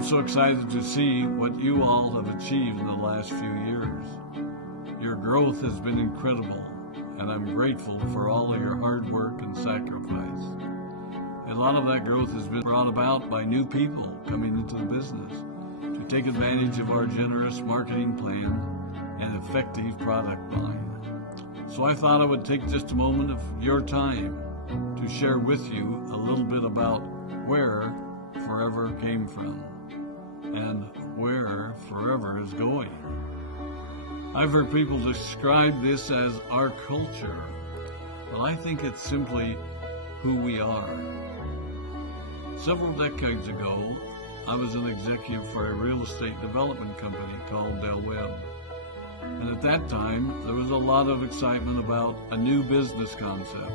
I'm so excited to see what you all have achieved in the last few years. Your growth has been incredible, and I'm grateful for all of your hard work and sacrifice. A lot of that growth has been brought about by new people coming into the business to take advantage of our generous marketing plan and effective product line. So I thought I would take just a moment of your time to share with you a little bit about where Forever came from and where Forever is going. I've heard people describe this as our culture, but I think it's simply who we are. Several decades ago, I was an executive for a real estate development company called Del Webb. And at that time, there was a lot of excitement about a new business concept.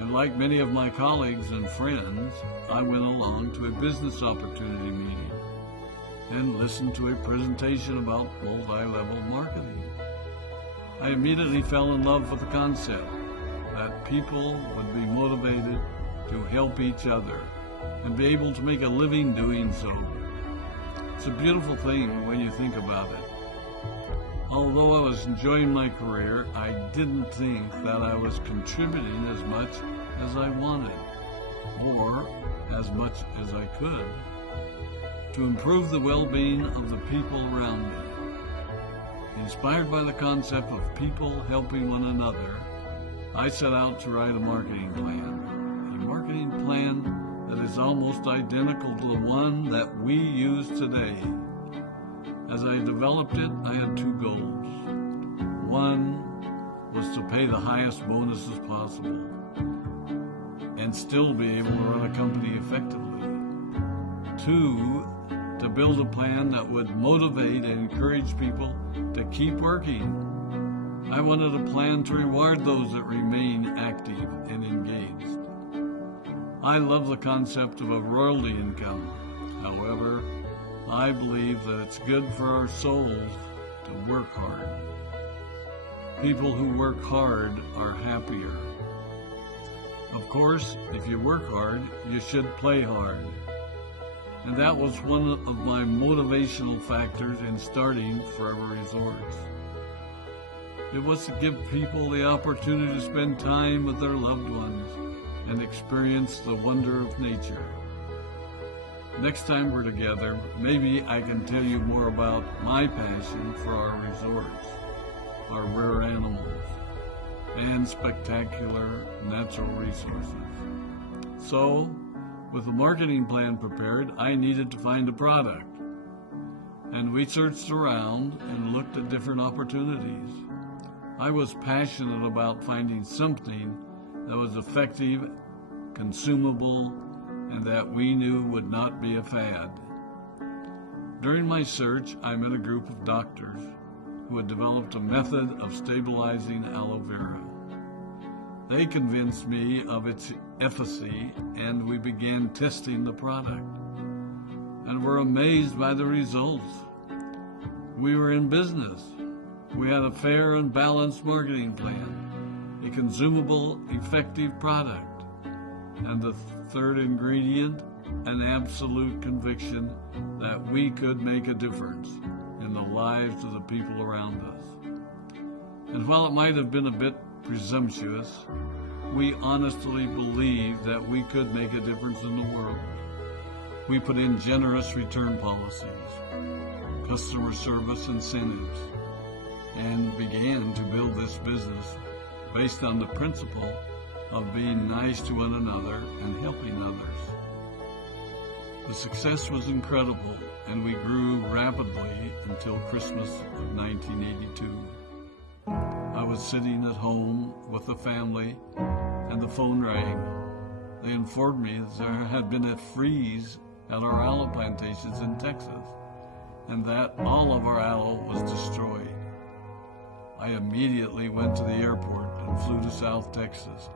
And like many of my colleagues and friends, I went along to a business opportunity meeting and listened to a presentation about multi-level marketing. I immediately fell in love with the concept that people would be motivated to help each other and be able to make a living doing so. It's a beautiful thing when you think about it. Although I was enjoying my career, I didn't think that I was contributing as much as I wanted, or as much as I could, to improve the well-being of the people around me. Inspired by the concept of people helping one another, I set out to write a marketing plan that is almost identical to the one that we use today. As I developed it, I had two goals. One was to pay the highest bonuses possible and still be able to run a company effectively. Two, to build a plan that would motivate and encourage people to keep working. I wanted a plan to reward those that remain active and engaged. I love the concept of a royalty income. However, I believe that it's good for our souls to work hard. People who work hard are happier. Of course, if you work hard, you should play hard. And that was one of my motivational factors in starting Forever Resorts. It was to give people the opportunity to spend time with their loved ones and experience the wonder of nature. Next time we're together, maybe I can tell you more about my passion for our resorts, our rare animals, and spectacular natural resources. So, with the marketing plan prepared, I needed to find a product. And we searched around and looked at different opportunities. I was passionate about finding something that was effective, consumable, and that we knew would not be a fad. During my search, I met a group of doctors who had developed a method of stabilizing aloe vera. They convinced me of its efficacy, and we began testing the product, and were amazed by the results. We were in business. We had a fair and balanced marketing plan, a consumable, effective product, and the third ingredient, an absolute conviction that we could make a difference in the lives of the people around us. And while it might have been a bit presumptuous, we honestly believed that we could make a difference in the world. We put in generous return policies, customer service incentives, and began to build this business based on the principle of being nice to one another and helping others. The success was incredible, and we grew rapidly until Christmas of 1982. I was sitting at home with the family, and the phone rang. They informed me that there had been a freeze at our aloe plantations in Texas, and that all of our aloe was destroyed. I immediately went to the airport and flew to South Texas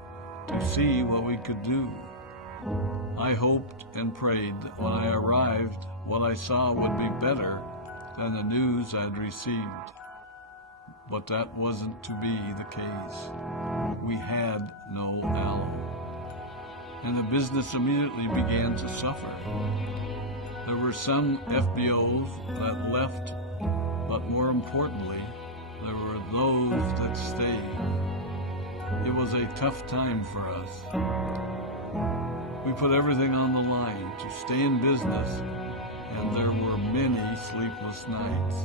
to see what we could do. I hoped and prayed that when I arrived, what I saw would be better than the news I'd received. But that wasn't to be the case. We had no aloe, and the business immediately began to suffer. There were some FBOs that left, but more importantly, there were those that stayed. It was a tough time for us. We put everything on the line to stay in business, and there were many sleepless nights.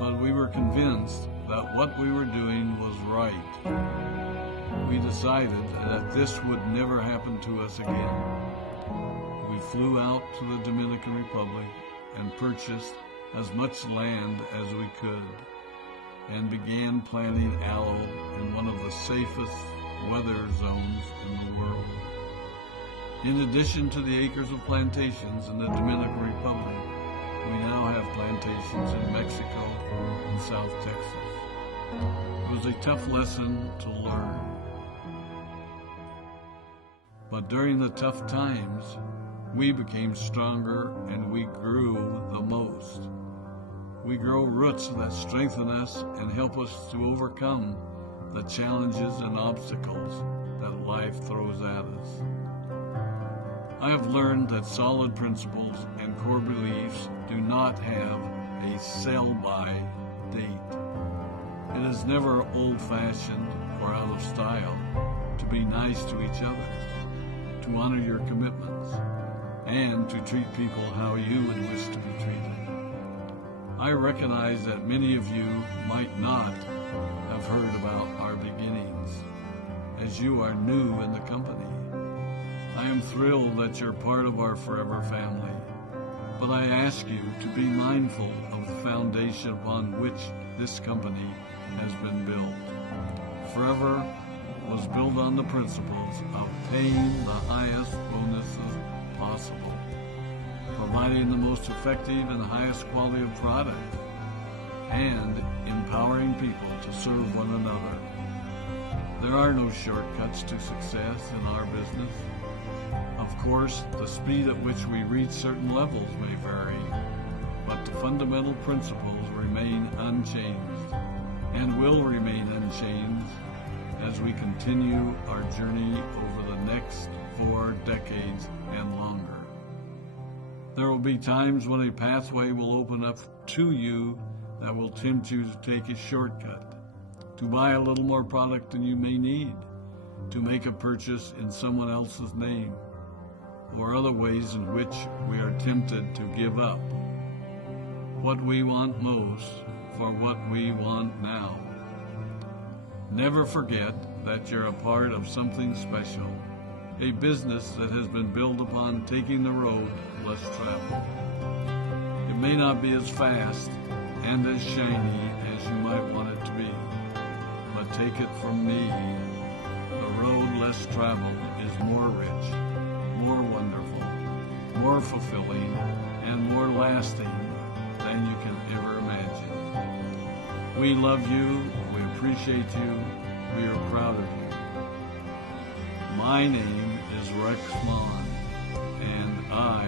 But we were convinced that what we were doing was right. We decided that this would never happen to us again. We flew out to the Dominican Republic and purchased as much land as we could, and began planting aloe in one of the safest weather zones in the world. In addition to the acres of plantations in the Dominican Republic, we now have plantations in Mexico and South Texas. It was a tough lesson to learn. But during the tough times, we became stronger and we grew the most. We grow roots that strengthen us and help us to overcome the challenges and obstacles that life throws at us. I have learned that solid principles and core beliefs do not have a sell-by date. It is never old-fashioned or out of style to be nice to each other, to honor your commitments, and to treat people how you would wish to be treated. I recognize that many of you might not have heard about our beginnings, as you are new in the company. I am thrilled that you're part of our forever family, but I ask you to be mindful of the foundation upon which this company has been built. Forever was built on the principles of paying the highest bonuses possible, providing the most effective and highest quality of product, and empowering people to serve one another. There are no shortcuts to success in our business. Of course, the speed at which we reach certain levels may vary, but the fundamental principles remain unchanged and will remain unchanged as we continue our journey over the next 4 decades and longer. There will be times when a pathway will open up to you that will tempt you to take a shortcut, to buy a little more product than you may need, to make a purchase in someone else's name, or other ways in which we are tempted to give up what we want most for what we want now. Never forget that you're a part of something special, a business that has been built upon taking the road less traveled. It may not be as fast and as shiny as you might want it to be, but take it from me, the road less traveled is more rich, more wonderful, more fulfilling, and more lasting than you can ever imagine. We love you, we appreciate you, we are proud of you. My name is Rex Maughan, and I